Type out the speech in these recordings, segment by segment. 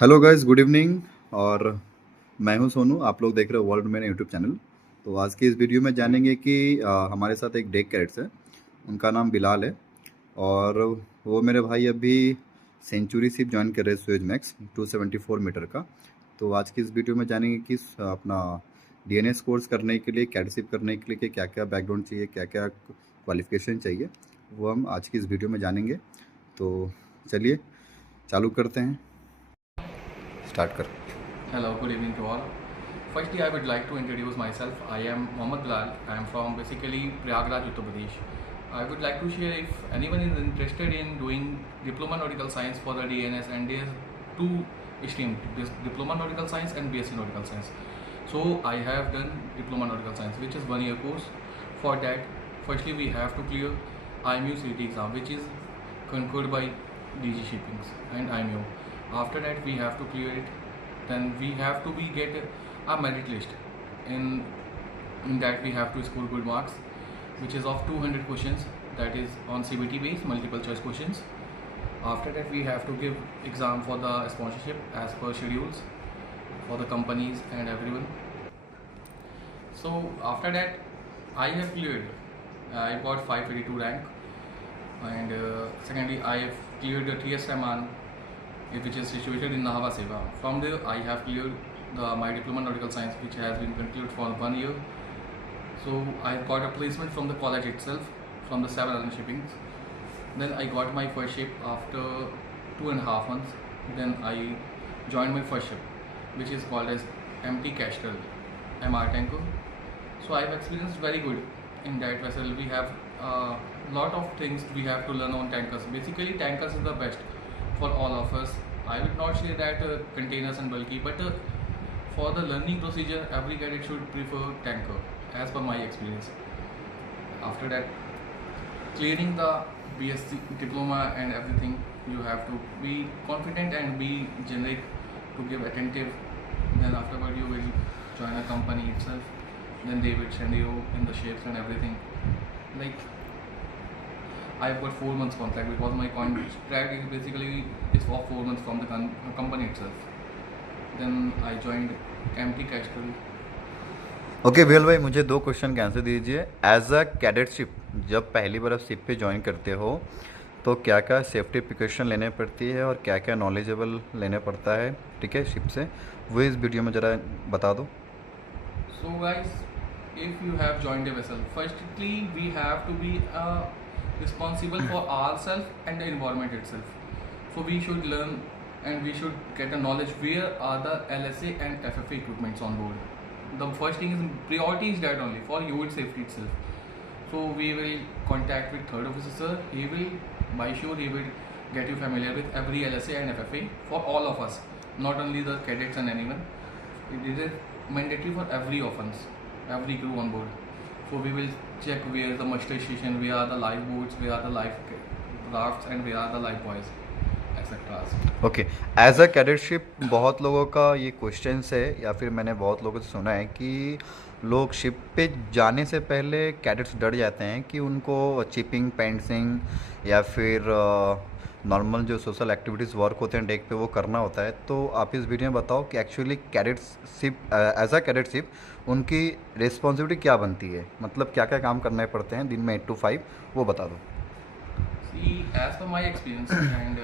Hello guys, good evening. और मैं हूं सोनू, आप लोग देख रहे हो वर्ल्ड मैन यूट्यूब चैनल। तो आज की इस वीडियो में जानेंगे कि हमारे साथ एक डेक कैडेट्स है, उनका नाम बिलाल है। और वो मेरे भाई अभी सेंचुरी शिप ज्वाइन कर रहे हैं, सुएज मैक्स 274 मीटर का। तो आज की इस वीडियो में जानेंगे कि अपना डीएनएस कोर्स करने के लिए, कैडेटशिप करने के लिए क्या क्या बैकग्राउंड चाहिए, क्या क्या क्वालिफिकेशन चाहिए, वो हम आज की इस वीडियो में जानेंगे। तो चलिए चालू करते हैं, स्टार्ट कर। Hello, good evening to all. Firstly, I would like to introduce myself. I am Mohammad Bilal. I am from basically Prayagraj, Uttar Pradesh. I would like to share if anyone is interested in doing Diploma Nautical Science for the DNS, and there are two streams: Diploma Nautical Science and BSc Nautical Science. So I have done Diploma Nautical Science, which is 1 year course. For that, firstly we have to clear IMU CT exam, which is concurred by DG Shippings and IMU. After that, we have to clear it. Then we have to be get a merit list. In that we have to score good marks, which is of 200 questions. That is on CBT based multiple choice questions. After that, we have to give exam for the sponsorship as per schedules for the companies and everyone. So after that, I have cleared. I got 582 rank, and secondly, I have cleared the TS Rahman, which is situated in Nahava Seva. From there, I have cleared my diploma in nautical science, which has been concluded for 1 year. So I got a placement from the college itself, from the 7 shippings. Then I got my first ship after 2.5 months. Then I joined my first ship, which is called as MT Castrol MR tanker. So I have experienced very good in that vessel. We have a lot of things we have to learn on tankers. Basically, tankers is the best for all of us. I would not say that containers and bulky, but for the learning procedure, every cadet should prefer tanker, as per my experience. After that, clearing the BSc diploma and everything, you have to be confident and be generic to give attentive. Then afterward, you will join a company itself. Then they will send you in the ships and everything. Like I've got 4 months contract because my contract is basically is for 4 months from the company itself. Then I joined MT Castrol. Okay vial भाई, मुझे दो question का answer दीजिए। As a कैडेटशिप, जब पहली बार आप ship पे join करते हो तो क्या क्या सेफ्टी प्रिकॉशन लेने पड़ती है और क्या क्या नॉलेजेबल लेने पड़ता है, ठीक है, शिप से, वो इस वीडियो में ज़रा बता दो। So guys, if you have joined a vessel, firstly we have to be responsible for ourselves and the environment itself. So we should learn and we should get a knowledge where are the LSA and FFA equipments on board. The first thing is priority is that only for your safety itself. So we will contact with third officer sir. He will by sure he will get you familiar with every LSA and FFA for all of us, not only the cadets and anyone. It is mandatory for every offense, every crew on board. So we will check where is the muster station, where are the lifeboats, where are the life rafts, and where are the life buoys, etc. Okay, as a cadetship बहुत लोगों का ये questions है, या फिर मैंने बहुत लोगों से सुना है कि लोग शिप पे जाने से पहले कैडेट्स डर जाते हैं कि उनको चिपिंग, पेंसिंग या फिर नॉर्मल जो सोशल एक्टिविटीज़ वर्क होते हैं डेक पे वो करना होता है। तो आप इस वीडियो में बताओ कि एक्चुअली कैडेटशिप, एज अ कैडेटशिप उनकी रिस्पॉन्सिबिलिटी क्या बनती है, मतलब क्या क्या काम करने पड़ते हैं दिन में 8 to 5, वो बता दो। See, as per my experience, and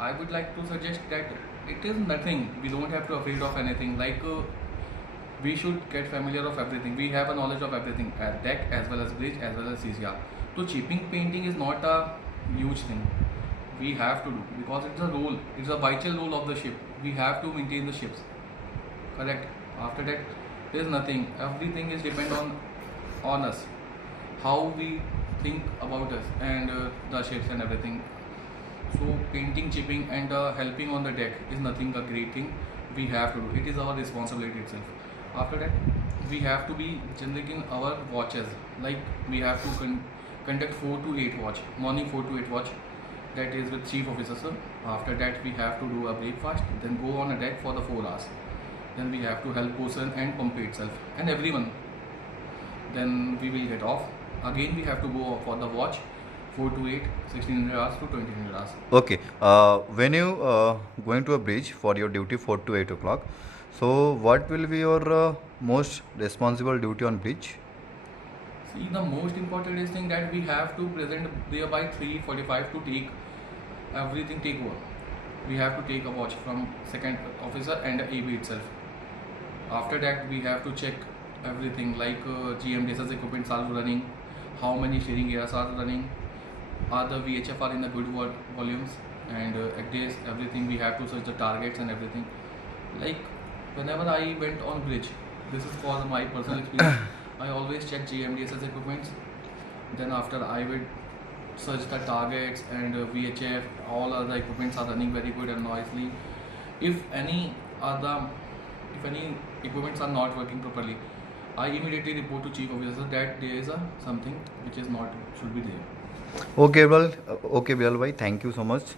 I would like to suggest that it is nothing. We don't have to afraid of anything. Like we should get familiar of everything. We have a knowledge of everything at deck as well as bridge as well as CCR. So chipping painting is not a huge thing. We have to do because it's a role. It's a vital role of the ship. We have to maintain the ships. Correct. After that, there is nothing. Everything is depend on us. How we think about us and the ships and everything. So painting, chipping, and helping on the deck is nothing a great thing. We have to do. It is our responsibility itself. After that, we have to be generic in our watches. Like we have to conduct 4 to 8 watch, morning 4 to 8 watch. That is with chief officer sir. After that, we have to do a breakfast, then go on a deck for the 4 hours. Then we have to help person and pump itself and everyone. Then we will get off. Again, we have to go for the watch. 4 to 8, 1600 hours to 2000 hours. Okay. When you going to a bridge for your duty 4 to 8 o'clock, so what will be your most responsible duty on bridge? See, the most important is thing that we have to present there by 3:45 to take everything take over. We have to take a watch from second officer and AB itself. After that, we have to check everything like GMDSS equipments are running, how many steering gears are running, are the VHF are in the good volumes, and at this everything we have to search the targets and everything. Like whenever I went on bridge, this is for my personal experience. I always check GMDSS equipments. Then after I will search the targets and VHF. All other equipments are running very good and noisily. If any equipments are not working properly, I immediately report to chief officer that there is something which is not should be there. Okay Bilal भाई, thank you so much.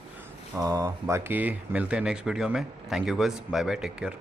बाकी मिलते हैं next video में। Thank you guys, bye bye, take care.